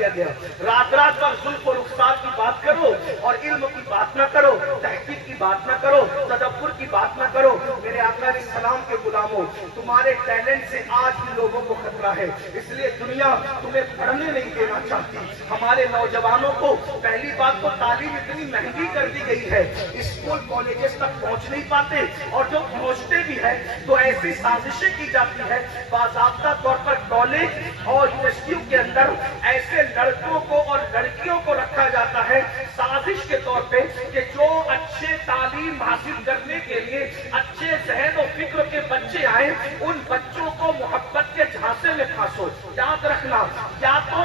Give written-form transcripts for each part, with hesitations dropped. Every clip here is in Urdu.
دیا گیا. رات رات پر زلف و رخسار کی بات کرو اور علم کی بات نہ کرو, تحقیق کی بات نہ کرو, تدبر کی بات نہ کرو. میرے آقا علیہ السلام کے غلاموں, تمہارے ٹیلنٹ سے آج بھی لوگوں کو خطرہ ہے, اس لیے دنیا تمہیں پڑھنے نہیں دینا چاہتی. ہمارے نوجوانوں کو پہلی بات تو تعلیم اتنی مہنگی کر دی گئی ہے, اسکول کالجز تک پہنچ نہیں پاتے, اور جو پہنچتے بھی ہیں تو ایسی سازشیں کی جاتی ہے. باضابطہ طور پر کالج اور یونیورسٹیوں کے اندر ایسے لڑکوں کو اور لڑکیوں کو رکھا جاتا ہے سازش کے طور پہ کہ جو اچھے تعلیم حاصل کرنے کے لیے اچھے ذہن و فکر کے بچے آئیں, ان بچوں کو محبت کے جھانسے میں پھانسو. یاد رکھنا, یا تو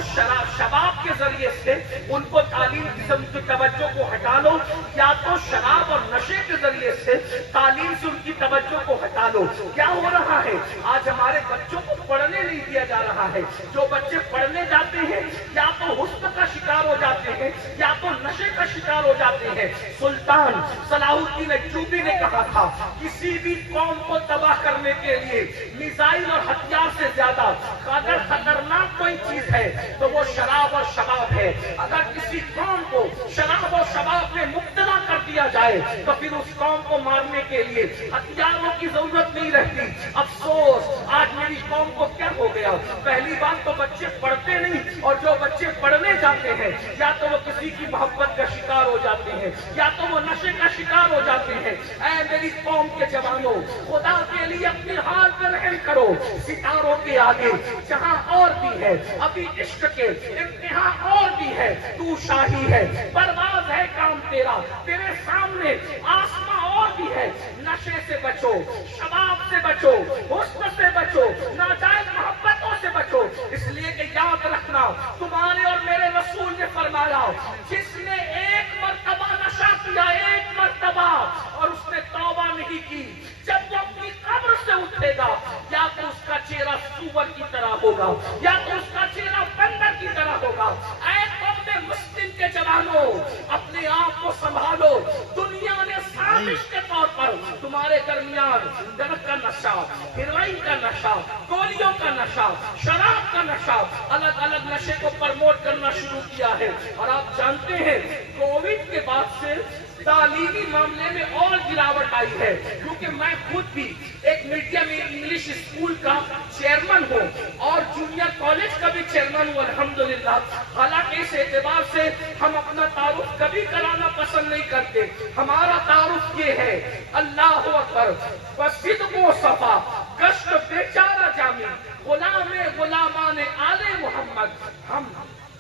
شباب کے ذریعے سے ان کو تعلیم کی توجہ کو ہٹا لو, یا تو شراب اور نشے کے ذریعے سے تعلیم سے ان کی توجہ کو ہٹا لو. کیا ہو رہا ہے آج ہمارے بچوں کو پڑھنے نہیں دیا جا رہا ہے. جو بچے پڑھنے جاتے ہیں یا تو حسن کا شکار ہو جاتے ہیں یا تو نشے کا شکار ہو جاتے ہیں. سلطان صلاح الدین ایوبی نے کہا تھا, کسی بھی قوم کو تباہ کرنے کے لیے میزائل اور ہتھیار سے زیادہ اگر خطرناک کوئی چیز ہے تو وہ شراب اور شباب ہے. اگر کسی قوم کو شراب اور شباب میں مبتلا کر دیا جائے تو پھر اس قوم کو مارنے کے لیے ہتھیاروں کی ضرورت نہیں رہتی. افسوس, آج میری قوم کو کیا ہو گیا, پہلی بات تو بچے پڑھتے نہیں, اور جو بچے پڑھنے جاتے ہیں یا تو وہ کسی کی محبت کا شکار ہو جاتے ہیں یا تو وہ نشے کا شکار ہو جاتے ہیں. اے میری قوم کے جوانوں, خدا کے لیے اپنے حال پر رحم کرو. ستاروں کے آگے جہاں اور بھی ہے ابھی عشق کے امتحان اور بھی ہے, تو شاہی ہے, پرواز ہے کام تیرا, تیرے سامنے آسماں اور بھی ہے. نشے سے بچو, شباب سے بچو, حسن سے بچو, ناجائز محبتوں سے بچو. اس لیے کہ یاد رکھنا, تمہارے اور میرے رسول نے فرمایا, جس نے ایک مرتبہ نشہ کیا, ایک مرتبہ, اور اس نے توبہ نہیں کی, جب وہ اپنی قبر سے اٹھے گا یا تو اس کا چہرہ سور کی طرح ہوگا یا تو اس کا چہرہ بندر کی طرح ہوگا. اے قوم مسلم کے جوانوں, اپنے آپ کو سنبھالو. دنیا نے سازش کے طور پر تمہارے درمیان ڈرگ کا نشہ, ہیروئن کا نشہ, گولیوں کا نشہ, شراب کا نشہ, الگ الگ نشے کو پرموٹ کرنا شروع کیا ہے. اور آپ جانتے ہیں کووڈ کے بعد سے تعلیمی معاملے میں اور گراوٹ آئی ہے, کیونکہ میں خود بھی ایک میڈیم انگلش اسکول کا چیئرمین ہوں اور جونیئر کالج کا بھی چیئرمین ہوں الحمدللہ. حالانکہ اس اعتبار سے ہم اپنا تعارف کبھی کرانا پسند نہیں کرتے. ہمارا تعارف یہ ہے, اللہ اکبر, صدق و صفا, کشت بیچارہ جامی, غلام غلامان آل محمد.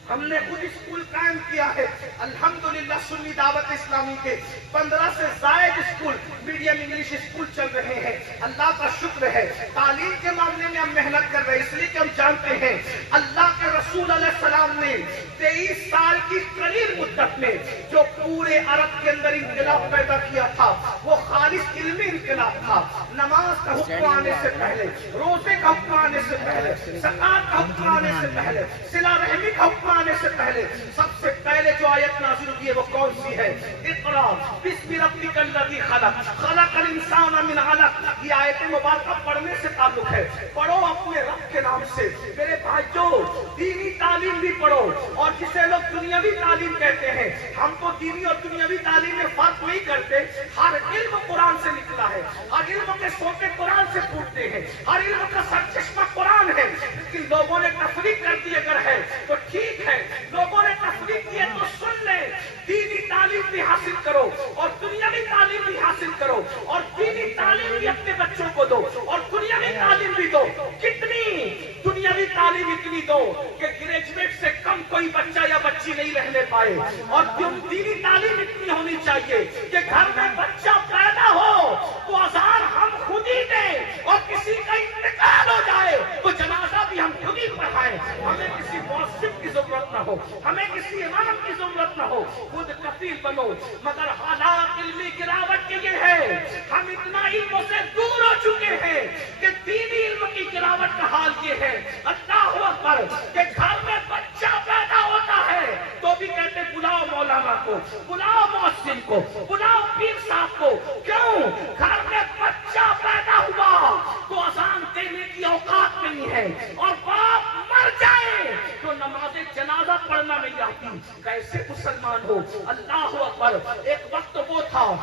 ہم نے خود اسکول قائم کیا ہے الحمدللہ. سنی دعوت اسلامی کے 15 سے زائد اسکول میڈیم انگلش اسکول چل رہے ہیں. اللہ کا شکر ہے, تعلیم کے معاملے میں ہم محنت کر رہے ہیں, اس لیے کہ ہم جانتے ہیں اللہ کے رسول علیہ السلام نے 23 سال کی قلیل مدت میں جو پورے عرب کے اندر انقلاب پیدا کیا تھا وہ خالص علمی انقلاب تھا. نماز کا حکم آنے سے پہلے, روزے کا حکم آنے سے پہلے, زکات کا حکم آنے سے پہلے, صلہ رحمی کا حکم آنے سے پہلے سب سے پہلے جو آیت نازل ہوئی ہے وہ کون سی ہے؟ اقرا بسم ربک الذی خلق, خلق الانسان من علق. یہ آیت مبارکہ پڑھنے سے تعلق ہے. پڑھو اپنے رب کے نام سے. میرے بھائیو, دینی تعلیم بھی پڑھو, اور جسے لوگ دنیاوی تعلیم کہتے ہیں, ہم تو دینی اور دنیاوی تعلیم میں فرق نہیں کرتے. ہر علم قرآن سے نکلا ہے, ہر علم کے سوتے قرآن سے پھوٹتے ہیں, ہر علم کا سرچشمہ قرآن ہے. لیکن لوگوں نے تفریق کر دی, اگر ہے تو ٹھیک ہے, لوگوں نے تفریق کی ہے تو سن لیں. دینی تعلیم بھی حاصل کرو اور دنیاوی تعلیم بھی حاصل کرو, اور دینی تعلیم بھی اپنے بچوں کو دو اور دنیاوی تعلیم بھی دو. کتنی دنیاوی تعلیم اتنی دو کہ گریجویٹ سے کم کوئی بچہ یا بچی نہیں رہنے پائے, اور دینی تعلیم اتنی ہونی چاہیے کہ گھر میں بچہ پیدا ہو تو اذان ہم خود ہی دیں, اور کسی کا انتقال ہو جائے تو جنازہ بھی ہم خود ہی پڑھائیں. ہمیں کسی مؤذن کی ضرورت نہ ہو, ہمیں کسی امام کی ضرورت نہ ہو, خود کفیل بنو. مگر حالات علمی گراوٹ کے یہ ہے, ہم اتنا علموں سے دور ہو چکے ہیں کہ دینی علم کی گراوٹ کا حال یہ ہے, اللہ اکبر, کہ گھر میں بچہ پیدا ہوتا ہے تو بھی کہتے بلاؤ مولانا کو, بلاؤ مؤذن کو, بلاؤ پیر صاحب کو. کیوں؟ گھر میں بچہ پیدا ہوا تو اذان دینے کی اوقات نہیں ہے, اور باپ مر جائے تو نماز جنازہ نماز پڑھنا نہیں آتی، کیسے مسلمان ہو؟ اللہ اکبر. ایک وقت وہ تھا